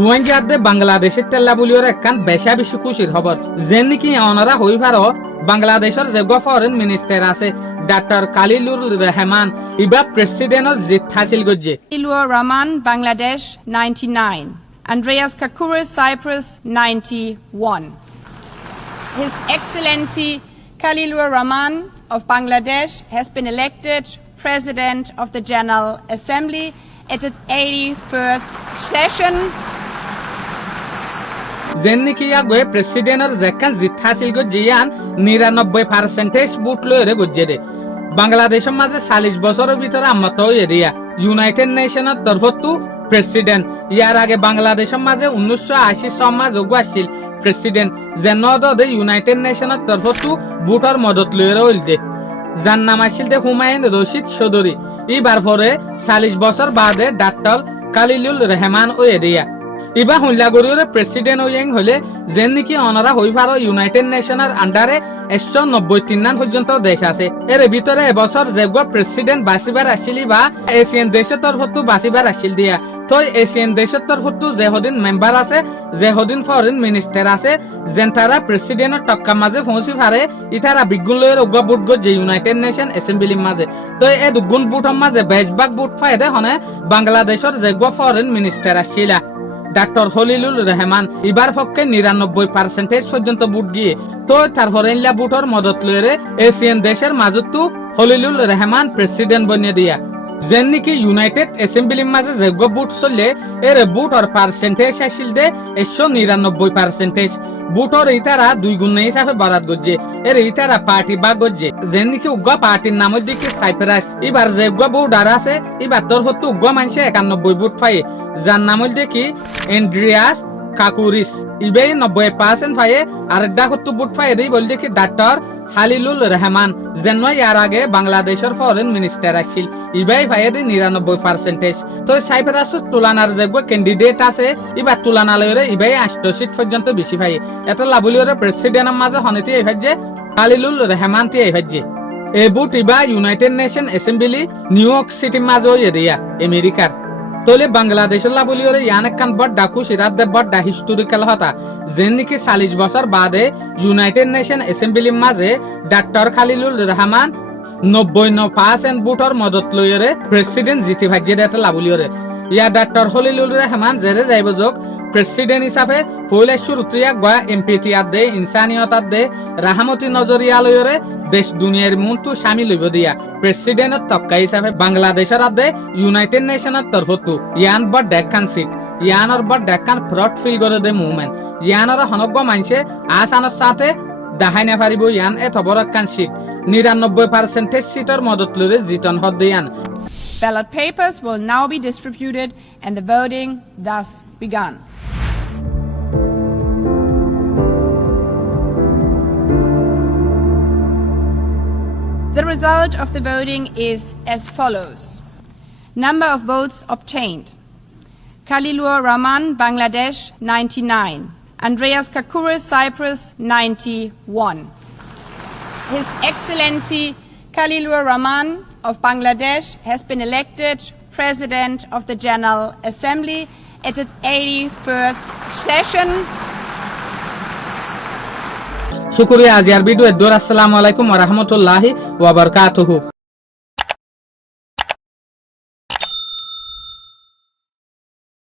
রোহিঙ্গাদের বাংলাদেশের তেল্লাবুলিওর একখান বেশা বেশি খুশির খবর যে নাকি অনারা হই পারো বাংলাদেশের যে ফরেন মিনিস্টার আছে ডক্টর কালিলুর রহমান ইবা প্রেসিডেন্টর জিত হাসিল করছে। Khalilur Rahman, Bangladesh 99, Andreas Kakouris, Cyprus 91. His Excellency Khalilur Rahman of Bangladesh has been elected President of the General Assembly at its 81st session. যেন নাকি আগে প্রেসিডেন্টর যেখান জিত হাসিল করছে ইয়ান 99% ভোট লয়ে গজ্জে দে বাংলাদেশের মাঝে 40 বছরের ভিতরে আম্মাত হয়ে দিয়া ইউনাইটেড নেশনের তরফত প্রেসিডেন্ট ইয়ার আগে বাংলাদেশের মাঝে 1980 সমাজ যোগ আসছিল প্রেসিডেন্ট যেন দে ইউনাইটেড নেশনের তরফত ভোটার মদত লয়ে হইলতে যার নাম আসছিল দে হুমায়ুন রশিদ চৌধুরী এবার পরে 40 বছর বাদে ডক্টর কালিলুর রহমান হয়ে দিয়া ইবা হুল্লাগরির প্রেসিডেন্ট ওয়েং হলে যেন নাকি অনারা হই পারো ইউনাইটেড নেশনের আন্ডারে 193 পর্যন্ত দেশ আছে এর ভিতরে এবছর যেগুলো প্রেসিডেন্ট বাসিবার আসছিল বা এশিয়ান দেশের তরফত বাসিবার আসছিল দিয়া তো এশিয়ান দেশের তরফত যে হদিন মেম্বার আছে যে হদিন ফরেন মিনিস্টার আছে যেন তারা প্রেসিডেন্টের টক্কা মাঝে পৌঁছি পারে ইতারা বিগুণ লয়ের উগ্র বুট যে ইউনাইটেড নেশন অ্যাসেম্বলির মাঝে তো এই দুগুণ বুটের মাঝে বেশভাগ বুট ফায়দে হনে বাংলাদেশের যেগুলো ফরেন মিনিস্টার আসছিল ডক্টর খলিলুর রহমান এবার পক্ষে 99% পর্যন্ত বুট গিয়ে তো তারপরে ইল্লা বুটর মদত লয়ে এশিয়ান দেশের মাজতো খলিলুর রহমান প্রেসিডেন্ট বনিয়ে দিয়া যেন নাকি ইউনাইটেড অ্যাসেম্বলির মাঝে যেগুলো বুট চললে এর বুটর পার্সেন্টেজ আসিল দে 199% বুটর ইতারা দুই গুণ হিসাবে বারাত গজ্জে এর ইতারা পার্টি বা গজ্জে যেন নাকি উগ্র পার্টির নাম দিকে সাইপ্রাস এবার যেগুলো বুট আর আছে এবার তোর হতো উগ্র মানুষে 91 বুট পাই যার নাম দেখি এন্ড্রিয়াস কাকুরিস ইবে 90% পায়ে আর ডাকতো বুট পাই দেই বল দেখি ডক্টর খালিলুর রহমান যেন ইয়ার আগে বাংলাদেশের ফরেন মিনিস্টার আসছিল ইবাই পায়ে দেই 99% তো সাইপ্রাসের তুলনার যেগুলো ক্যান্ডিডেট আছে এবার তুলনা লয়ে ইবাই 80 পর্যন্ত বেশি পাই এত লাভলিওর প্রেসিডেন্টের মাঝে হনেতি এই ভাজ্যে খালিলুর রহমান তি এই ভাজ্যে এই বুট ইবা United nation assembly new York সিটির মাঝে হয়ে দিয়া আমেরিকার তোলে বাংলাদেশের লাভলিওরে ইয়ান একখান বড় ডাকু সিরাত দে বড় হিস্টোরিক্যাল হতা যেন নাকি 40 বছর বাদে ইউনাইটেড নেশন অ্যাসেম্বলির মাঝে ডক্টর খালিলুর রহমান 99% ভোটর মদত লইরে প্রেসিডেন্ট জিতি ভাজ্যে দেতে লাভলিওরে ইয়া ডক্টর খলিলুর রহমান জেরে যাইব যোগ প্রেসিডেন্ট হিসাবে পয়লা শুরুতিয়া গয়া এমপিটিয়াত দে ইনসানিয়তাত দে রাহমতি নজরিয়া লইরে দেশ দুনিয়ার মন্ত্র শামিল হইব দিয়া প্রেসিডেন্টের তক্কা হিসাবে বাংলাদেশের আদে ইউনাইটেড নেশনের তরফত ইয়ান বড় ডেকান সিট ইয়ানর বড় ডেকান ফ্রড ফিল করে দে মুভমেন্ট ইয়ানর হনজ্ঞ মানুষে আসানোর সাথে দেখাই না পারিব ইয়ান এত বড় একখান সিট 99% সিটের মদত লইরে জিতন হদ ইয়ান Ballot papers will now be distributed and the voting thus begun. The result of the voting is as follows. Number of votes obtained. Khalilur Rahman, Bangladesh 99. Andreas Kakouris, Cyprus 91. His Excellency Khalilur Rahman of Bangladesh has been elected President of the General Assembly at its 81st session. শুকরিয়া আজিয়ার video এর দোর আসসালামু আলাইকুম ওয়া রাহমাতুল্লাহি ওয়া বারাকাতুহু।